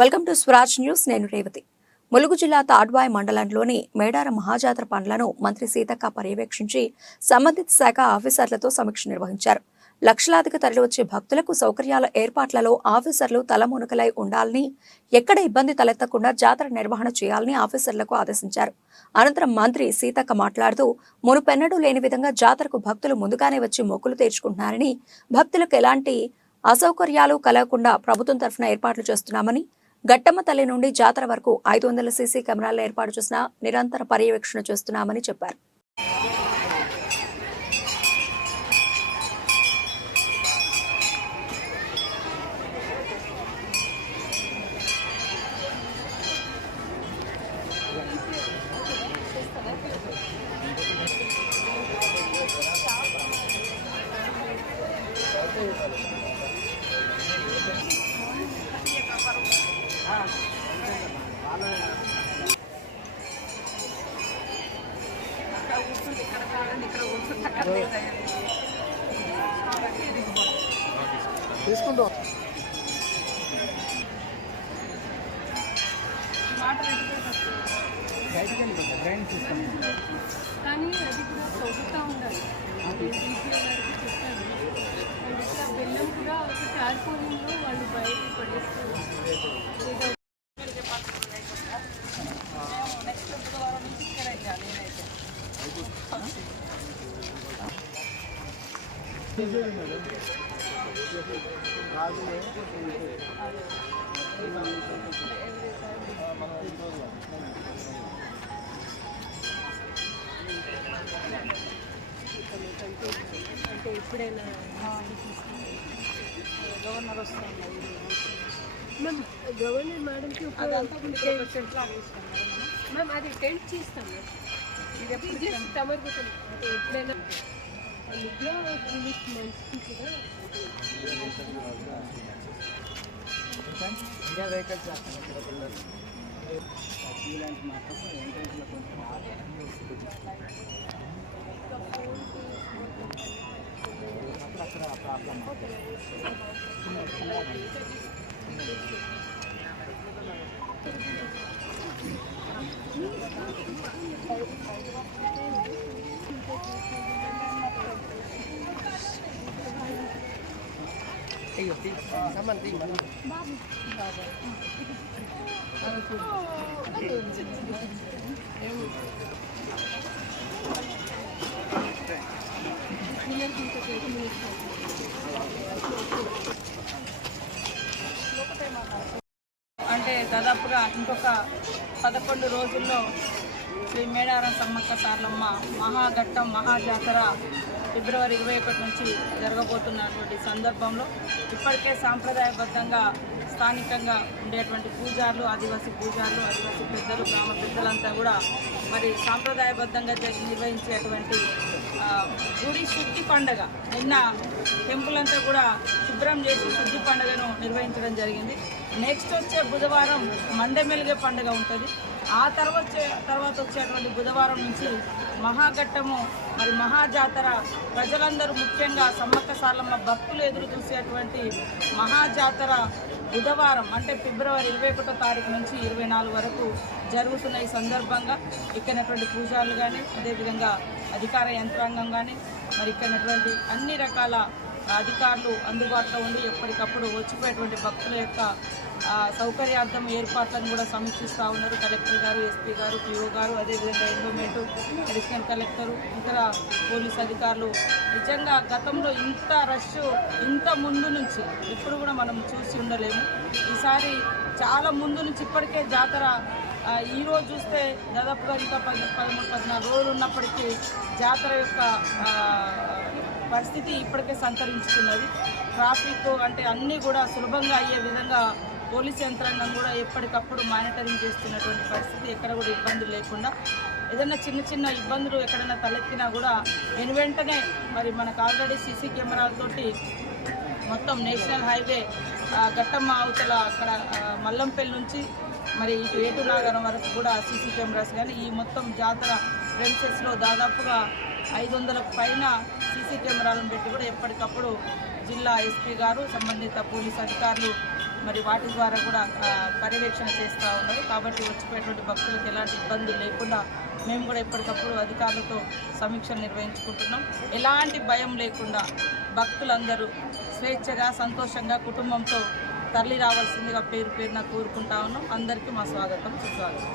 Welcome to Swaraj news. నేను రేవతి. ములుగు జిల్లా తాడ్వాయి మండలంలోని మేడారం మహాజాతర పనులను మంత్రి సీతక్క పర్యవేక్షించి సంబంధిత శాఖ ఆఫీసర్లతో సమీక్ష నిర్వహించారు. లక్షలాదిగా తరలివచ్చే భక్తులకు సౌకర్యాల ఏర్పాట్లలో ఆఫీసర్లు తలమునకలై ఉండాలని, ఎక్కడ ఇబ్బంది తలెత్తకుండా జాతర నిర్వహణ చేయాలని ఆఫీసర్లకు ఆదేశించారు. అనంతరం మంత్రి సీతక్క మాట్లాడుతూ, మునుపెన్నడూ లేని విధంగా జాతరకు భక్తులు ముందుగానే వచ్చి మొక్కులు తీర్చుకుంటున్నారని, భక్తులకు ఎలాంటి అసౌకర్యాలు కలగకుండా ప్రభుత్వం తరఫున ఏర్పాట్లు చేస్తున్నామని, గట్టమ్మ తల్లి నుండి జాతర వరకు 500 సీసీ కెమెరాలను ఏర్పాటు చేసిన నిరంతర పర్యవేక్షణ చేస్తున్నామని చెప్పారు. తీసుకుంటాం కానీ అది కూడా చదువుతూ ఉండాలి. చెప్పాను ఇట్లా బెల్లం కూడా ఒక కార్పోలింగ్లో వాళ్ళు బయటకు పడేస్తారు. అంటే ఎప్పుడైనా గవర్నర్ వస్తాను మ్యామ్, గవర్నర్ మేడంకి మ్యామ్ అది టెంట్ చేస్తాం మ్యామ్. ఇది ఎప్పుడు తమరుగుతుంది అంటే ఎప్పుడైనా ఇండియా వెహికల్స్ అంటే దాదాపుగా ఇంకొక 11 రోజుల్లో శ్రీ మేడారం సమ్మక్క సారలమ్మ మహాఘట్టం మహాజాతర ఫిబ్రవరి 21 నుంచి జరగబోతున్నటువంటి సందర్భంలో ఇప్పటికే సాంప్రదాయబద్ధంగా స్థానికంగా ఉండేటువంటి పూజారులు, ఆదివాసీ పెద్దలు, గ్రామ పెద్దలంతా కూడా మరి సాంప్రదాయబద్ధంగా నిర్వహించేటువంటి గుడి శుద్ధి పండుగ, నిన్న టెంపుల్ అంతా కూడా శుభ్రం చేసి శుద్ధి పండుగను నిర్వహించడం జరిగింది. నెక్స్ట్ వచ్చే బుధవారం మండెమెలిగే పండుగ ఉంటుంది. ఆ తర్వాత వచ్చేటువంటి బుధవారం నుంచి మహాఘట్టము మరి మహాజాతర, ప్రజలందరూ ముఖ్యంగా సమ్మక్క సారలమ్మ భక్తులు ఎదురు చూసేటువంటి మహాజాతర బుధవారం అంటే ఫిబ్రవరి 21వ తారీఖు నుంచి 24 వరకు జరుగుతున్న ఈ సందర్భంగా ఇక్కడటువంటి పూజారులు కానీ, అదేవిధంగా అధికార యంత్రాంగం కానీ, మరి ఇక్కడటువంటి అన్ని రకాల అధికారులు అందుబాటులో ఉండి ఎప్పటికప్పుడు వచ్చిపోయేటువంటి భక్తుల యొక్క సౌకర్యార్థం ఏర్పాట్లను కూడా సమీక్షిస్తూ ఉన్నారు. కలెక్టర్ గారు, ఎస్పీ గారు, పిఓ గారు, అదేవిధంగా ఎండోమెంటు, అడిషనల్ కలెక్టరు, ఇతర పోలీస్ అధికారులు. నిజంగా గతంలో ఇంత రష్ ఇంత ముందు నుంచి ఎప్పుడు కూడా మనం చూసి ఉండలేము. ఈసారి చాలా ముందు నుంచి ఇప్పటికే జాతర ఈరోజు చూస్తే దాదాపుగా ఇంకా 13-14 రోజులు ఉన్నప్పటికీ జాతర యొక్క పరిస్థితి ఇప్పటికే సంతరించుకున్నది. ట్రాఫిక్ అంటే అన్నీ కూడా సులభంగా అయ్యే విధంగా పోలీస్ యంత్రాంగం కూడా ఎప్పటికప్పుడు మానిటరింగ్ చేస్తున్నటువంటి పరిస్థితి, ఎక్కడ కూడా ఇబ్బందులు లేకుండా. ఏదైనా చిన్న ఇబ్బందులు ఎక్కడైనా తలెత్తినా కూడా వెంటనే మరి మనకు ఆల్రెడీ సీసీ కెమెరాలతోటి మొత్తం నేషనల్ హైవే గట్టమ్మ అవతల అక్కడ మల్లంపల్లి నుంచి మరి ఇటు ఏటునాగరం వరకు కూడా సీసీ కెమెరాస్ కానీ ఈ మొత్తం జాతర ప్రెమిసెస్లో దాదాపుగా 500కు పైన సీసీ కెమెరాలను పెట్టి కూడా ఎప్పటికప్పుడు జిల్లా ఎస్పీ గారు, సంబంధిత పోలీస్ అధికారులు మరి వాటి ద్వారా కూడా పర్యవేక్షణ చేస్తూ ఉన్నారు. కాబట్టి వచ్చిపోయేటువంటి భక్తులకు ఎలాంటి ఇబ్బందులు లేకుండా మేము కూడా ఎప్పటికప్పుడు అధికారులతో సమీక్షలు నిర్వహించుకుంటున్నాం. ఎలాంటి భయం లేకుండా భక్తులందరూ స్వేచ్ఛగా సంతోషంగా కుటుంబంతో తరలి రావాల్సిందిగా పేరున కోరుకుంటా ఉన్నాం. అందరికీ మా స్వాగతం సుస్వాగతం.